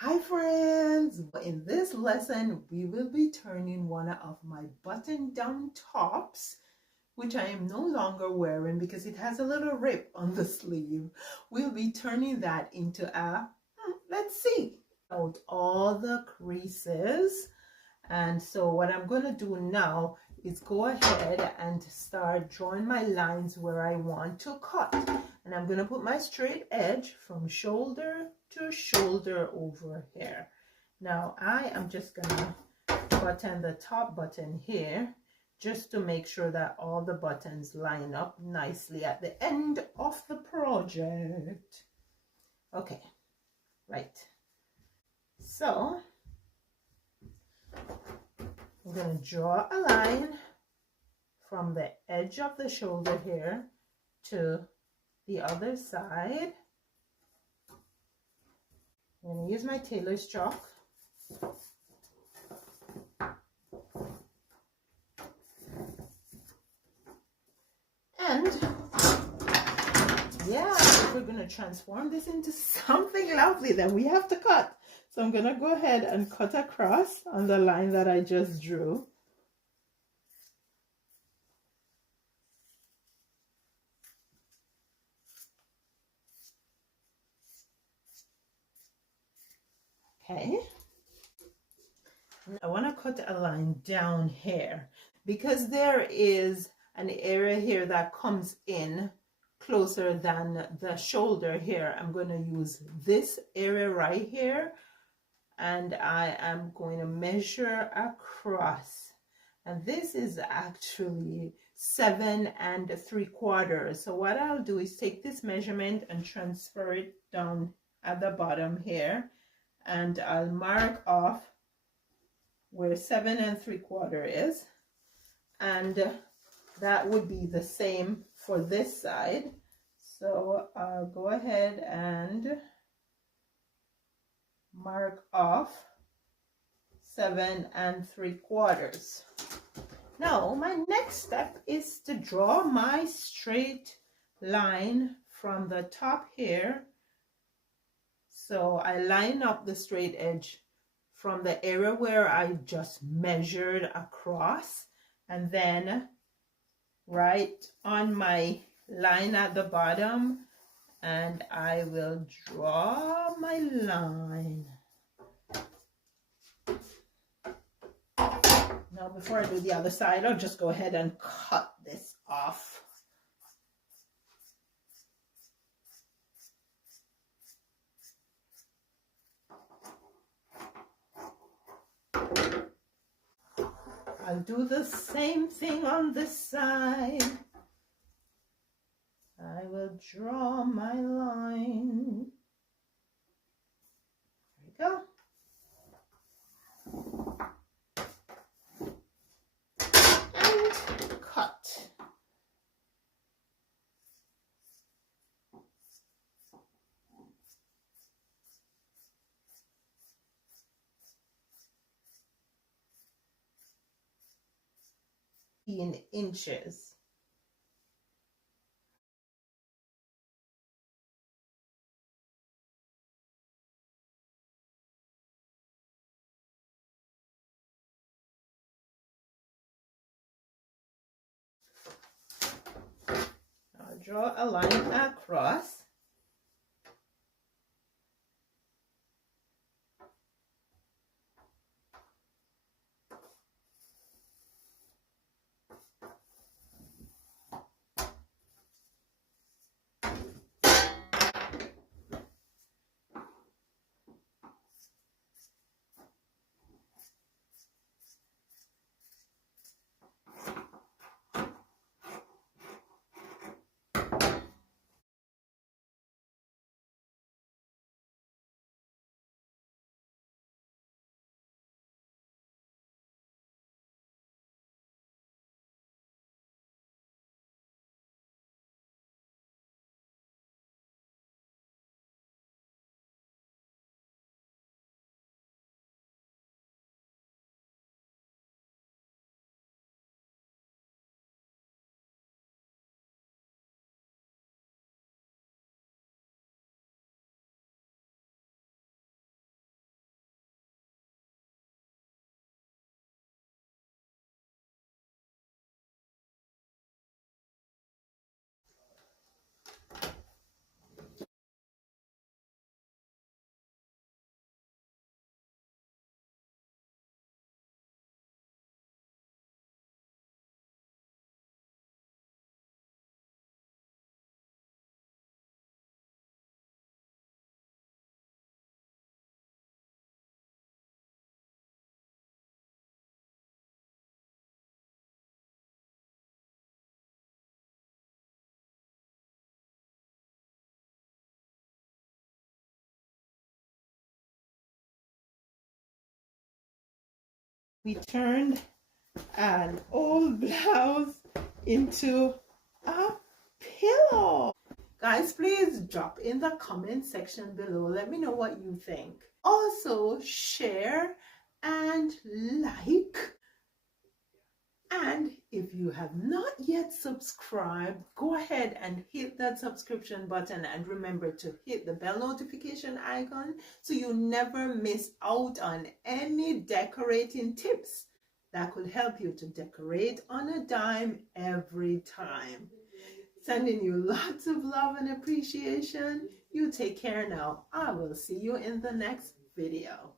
Hi friends! In this lesson, we will be turning one of my button-down tops, which I am no longer wearing because it has a little rip on the sleeve. We'll be turning that into a, let's see, out all the creases. And so what I'm going to do now is go ahead and start drawing my lines where I want to cut. And I'm going to put my straight edge from shoulder to shoulder over here. Now I am just going to button the top button here just to make sure that all the buttons line up nicely at the end of the project. Okay, right. So I'm going to draw a line from the edge of the shoulder here to the other side. I'm going to use my tailor's chalk. And yeah, if we're going to transform this into something lovely, then we have to cut. So I'm going to go ahead and cut across on the line that I just drew. Okay. I want to cut a line down here because there is an area here that comes in closer than the shoulder here. I'm going to use this area right here, and I am going to measure across, and this is actually 7 3/4. So what I'll do is take this measurement and transfer it down at the bottom here, and I'll mark off where 7 3/4 is, and that would be the same for this side. So I'll go ahead and mark off 7 3/4. Now my next step is to draw my straight line from the top here. So I line up the straight edge from the area where I just measured across, and then right on my line at the bottom, and I will draw my line. Now before I do the other side, I'll just go ahead and cut this off. I'll do the same thing on this side. I will draw my line. There we go. And cut. In inches. I'll draw a line across. We turned an old blouse into a pillow. Guys, please drop in the comment section below. Let me know what you think. Also, share and like. And if you have not yet subscribed, go ahead and hit that subscription button, and remember to hit the bell notification icon so you never miss out on any decorating tips that could help you to decorate on a dime every time. Sending you lots of love and appreciation. You take care now. I will see you in the next video.